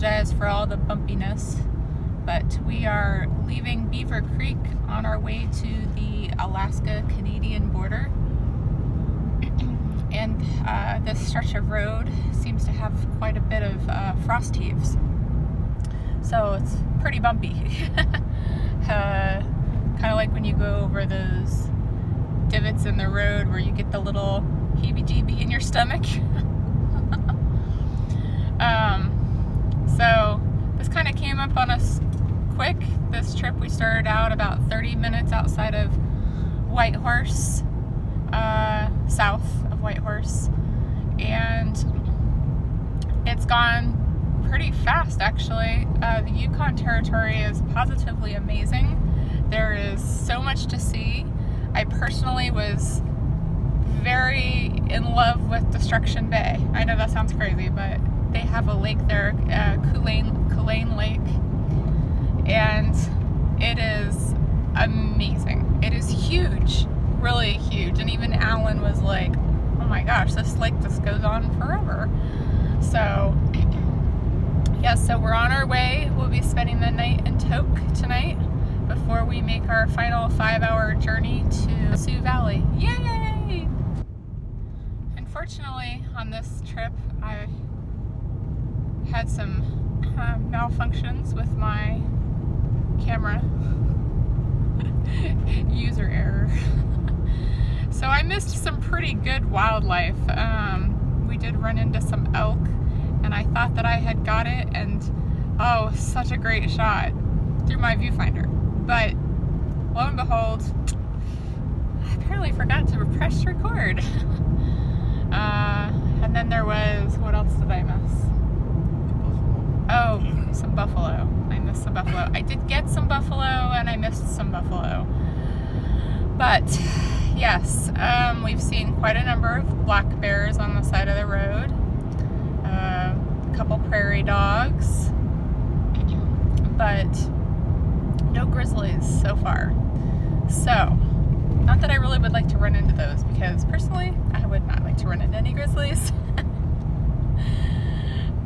apologize for all the bumpiness, but we are leaving Beaver Creek on our way to the Alaska-Canadian border. And this stretch of road seems to have quite a bit of frost heaves. So it's pretty bumpy. Kind of like when you go over those divots in the road where you get the little heebie-jeebie in your stomach. So this kind of came up on us quick. This trip, we started out about 30 minutes outside of Whitehorse, south of Whitehorse, and it's gone pretty fast actually. The Yukon Territory is positively amazing. There is so much to see. I personally was very in love with Destruction Bay. I know that sounds crazy, but they have a lake there, Kluane Lake, and it is amazing. It is huge, really huge, and even Alan was like, oh my gosh, this lake just goes on forever. So yeah, so we're on our way. We'll be spending the night in Tok tonight before we make our final 5-hour journey to Sioux Valley. Yay! Unfortunately, on this trip, I had some malfunctions with my camera. User error. So I missed some pretty good wildlife. We did run into some elk, and I thought that I had got it, and oh, such a great shot through my viewfinder. But lo and behold, I apparently forgot to press record. And then there was, what else did I miss? Oh, some buffalo. I missed some buffalo. I did get some buffalo, and I missed some buffalo. But yes, we've seen quite a number of black bears on the side of the road. A couple prairie dogs, but no grizzlies so far. So, not that I really would like to run into those, because personally, I would not like to run into any grizzlies.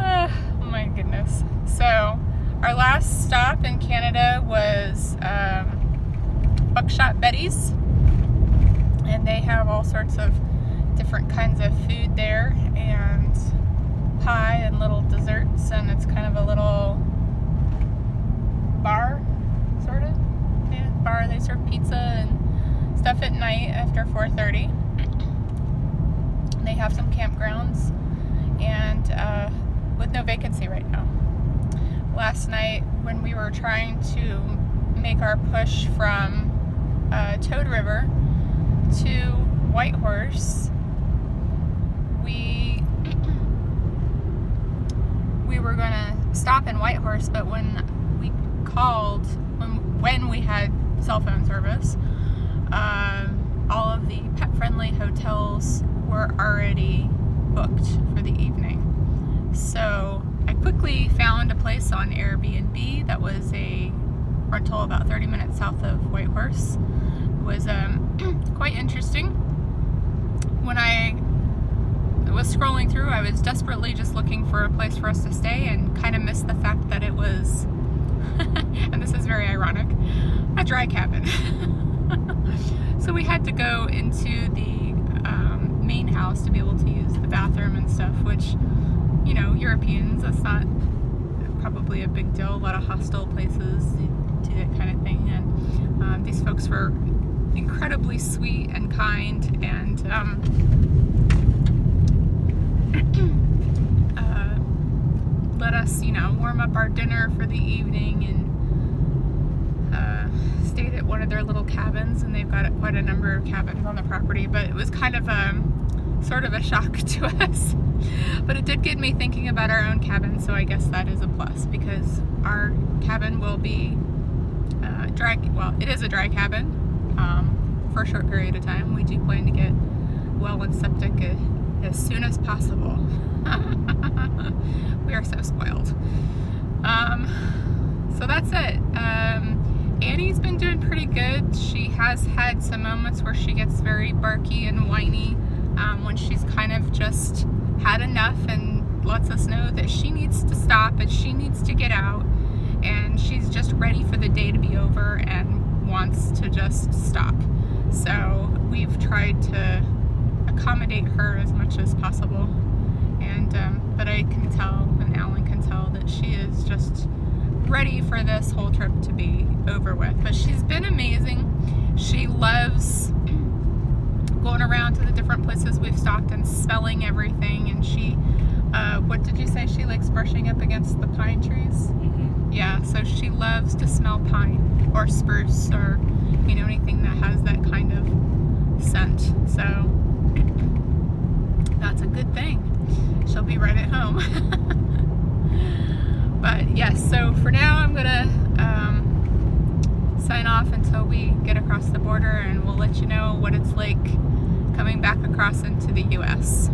Oh my goodness. So, our last stop in Canada was Buckshot Betty's, and they have all sorts of different kinds of food there, and pie and little desserts, and it's kind of a little bar, sort of. Yeah, bar. They serve pizza and stuff at night after 4:30. They have some campgrounds, and with no vacancy right now. Last night, when we were trying to make our push from Laird River to Whitehorse, we were gonna stop in Whitehorse, but when we called, when we had cell phone service, all of the pet-friendly hotels were already booked for the evening. So I quickly found a place on Airbnb that was a rental about 30 minutes south of Whitehorse. It was quite interesting. When I was scrolling through, I was desperately just looking for a place for us to stay, and kind of missed the fact that it was, and this is very ironic, a dry cabin. So we had to go into the main house to be able to use the bathroom and stuff, which, you know, Europeans, that's not probably a big deal. A lot of hostel places do that kind of thing, and these folks were incredibly sweet and kind, and let us, you know, warm up our dinner for the evening, and stayed at one of their little cabins, and they've got quite a number of cabins on the property, but it was kind of sort of a shock to us. But it did get me thinking about our own cabin, so I guess that is a plus, because our cabin will be dry. Well, it is a dry cabin for a short period of time. We do plan to get well and septic as soon as possible. We are so spoiled. So that's it. Annie's been doing pretty good. She has had some moments where she gets very barky and whiny when she's kind of just had enough and lets us know that she needs to stop and she needs to get out, and she's just ready for the day to be over and wants to just stop. So we've tried to accommodate her as much as possible, and but I can tell, and Alan can tell, that she is just ready for this whole trip to be over with. But she's been amazing. She loves going around to the different places we've stopped and smelling everything, and she what did you say, she likes brushing up against the pine trees? Mm-hmm. Yeah, so she loves to smell pine or spruce, or you know, anything that has that kind of scent. So that's a good thing. She'll be right at home. But yes, so for now I'm gonna sign off until we get across the border, and we'll let you know what it's like coming back across into the US.